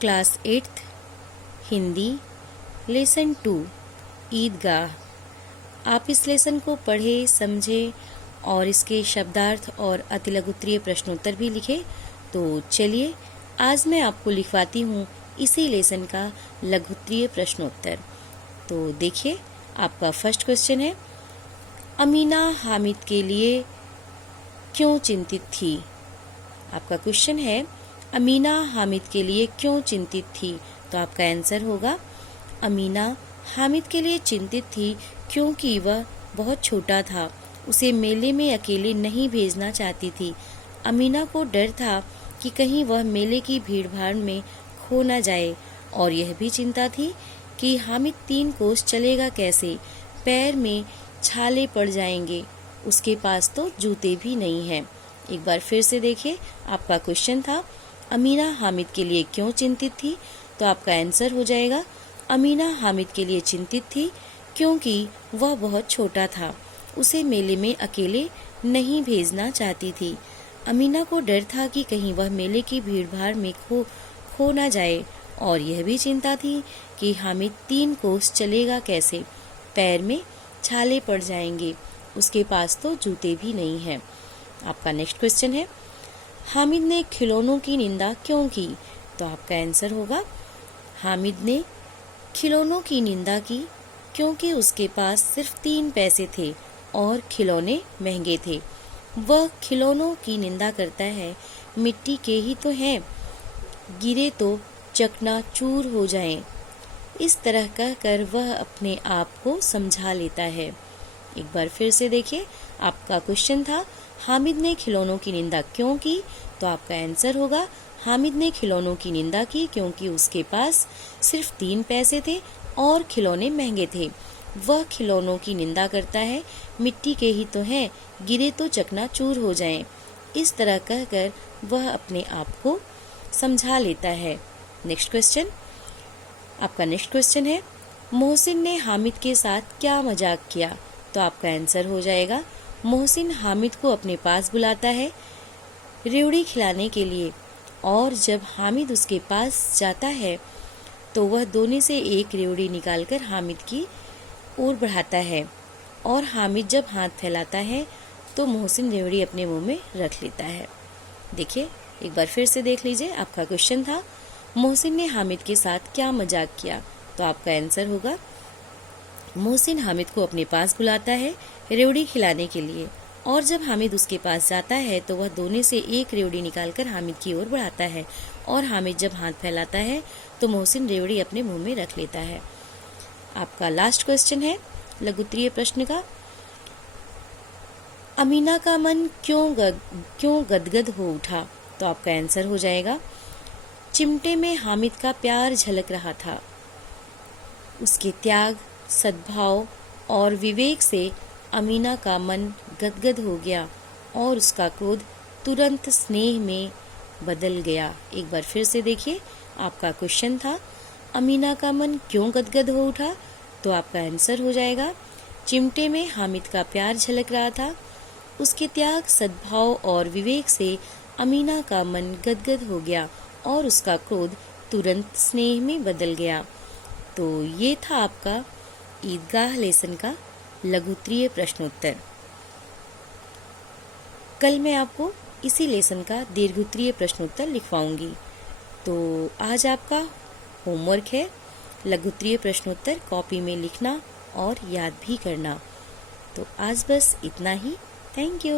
Class 8th Hindi lesson 2 ईदगाह। आप इस lesson को पढ़े, समझे और इसके शब्दार्थ और अतिलघुत्तरीय प्रश्नोत्तर भी लिखे। तो चलिए आज मैं आपको लिखवाती हूँ इसी लेसन का लघुत्तरीय प्रश्नोत्तर। तो देखिए, आपका फर्स्ट क्वेश्चन है, अमीना हामिद के लिए क्यों चिंतित थी। आपका क्वेश्चन है, अमीना हामिद के लिए क्यों चिंतित थी। तो आपका आंसर होगा, अमीना हामिद के लिए चिंतित थी क्योंकि वह बहुत छोटा था, उसे मेले में अकेले नहीं भेजना चाहती थी। अमीना को डर था कि कहीं वह मेले की भीड़भाड़ में खो न जाए, और यह भी चिंता थी कि हामिद 3 कोस चलेगा कैसे, पैर में छाले पड़ जाएंगे, उसके पास तो जूते भी नहीं हैं। एक बार फिर से देखिए, आपका क्वेश्चन था, अमीना हामिद के लिए क्यों चिंतित थी। तो आपका आंसर हो जाएगा, अमीना हामिद के लिए चिंतित थी क्योंकि वह बहुत छोटा था, उसे मेले में अकेले नहीं भेजना चाहती थी। अमीना को डर था कि कहीं वह मेले की भीड़भाड़ में खो न जाए, और यह भी चिंता थी कि हामिद 3 कोस चलेगा कैसे, पैर में छाले पड़ जाएंगे, उसके पास तो जूते भी नहीं हैं। आपका नेक्स्ट क्वेश्चन है, हामिद ने खिलौनों की निंदा क्यों की। तो आपका आंसर होगा, हामिद ने खिलौनों की निंदा की क्योंकि उसके पास सिर्फ 3 पैसे थे और खिलौने महंगे थे। वह खिलौनों की निंदा करता है, मिट्टी के ही तो हैं, गिरे तो चकनाचूर हो जाएं। इस तरह कहकर वह अपने आप को समझा लेता है। एक बार फिर से देखिए, आपका क्वेश्चन था, हामिद ने खिलौनों की निंदा क्यों की। तो आपका आंसर होगा, हामिद ने खिलौनों की निंदा की क्योंकि उसके पास सिर्फ 3 पैसे थे और खिलौने महंगे थे। वह खिलौनों की निंदा करता है, मिट्टी के ही तो हैं, गिरे तो चकनाचूर हो जाएं। इस तरह कहकर वह अपने आप को समझा लेता है। नेक्स्ट क्वेश्चन, आपका नेक्स्ट क्वेश्चन है, मोहसिन ने हामिद के साथ क्या मजाक किया। तो आपका आंसर हो जाएगा, मोहसिन हामिद को अपने पास बुलाता है रेवड़ी खिलाने के लिए, और जब हामिद उसके पास जाता है तो वह दोने से एक रेवड़ी निकालकर हामिद की ओर बढ़ाता है, और हामिद जब हाथ फैलाता है तो मोहसिन रेवड़ी अपने मुंह में रख लेता है। देखिए, एक बार फिर से देख लीजिए, आपका क्वेश्चन था, मोहसिन ने हामिद के साथ क्या मजाक किया। तो आपका आंसर होगा, मोहसिन हामिद को अपने पास बुलाता है रेवड़ी खिलाने के लिए, और जब हामिद उसके पास जाता है तो वह दोने से एक रेवड़ी निकालकर हामिद की ओर बढ़ाता है, और हामिद जब हाथ फैलाता है तो मोहसिन रेवड़ी अपने मुंह में रख लेता है। आपका लास्ट क्वेश्चन है लघुत्तरीय प्रश्न का, अमीना का मन क्यों गदगद हो उठा। तो आपका आंसर हो जाएगा, चिमटे में हामिद का प्यार झलक रहा था। उसके त्याग, सद्भाव और विवेक से अमीना का मन गदगद हो गया और उसका क्रोध तुरंत स्नेह में बदल गया। एक बार फिर से देखिए, आपका क्वेश्चन था, अमीना का मन क्यों गदगद हो उठा। तो आपका आंसर हो जाएगा, चिमटे में हामिद का प्यार झलक रहा था। उसके त्याग, सद्भाव और विवेक से अमीना का मन गदगद हो गया और उसका क्रोध तुरंत स्नेह में बदल गया। तो ये था आपका ईदगाह लेसन का लघुत्तरीय प्रश्नोत्तर। कल मैं आपको इसी लेसन का दीर्घोत्तरीय प्रश्नोत्तर लिखवाऊंगी। तो आज आपका होमवर्क है लघुत्तरीय प्रश्नोत्तर कॉपी में लिखना और याद भी करना। तो आज बस इतना ही। Thank you.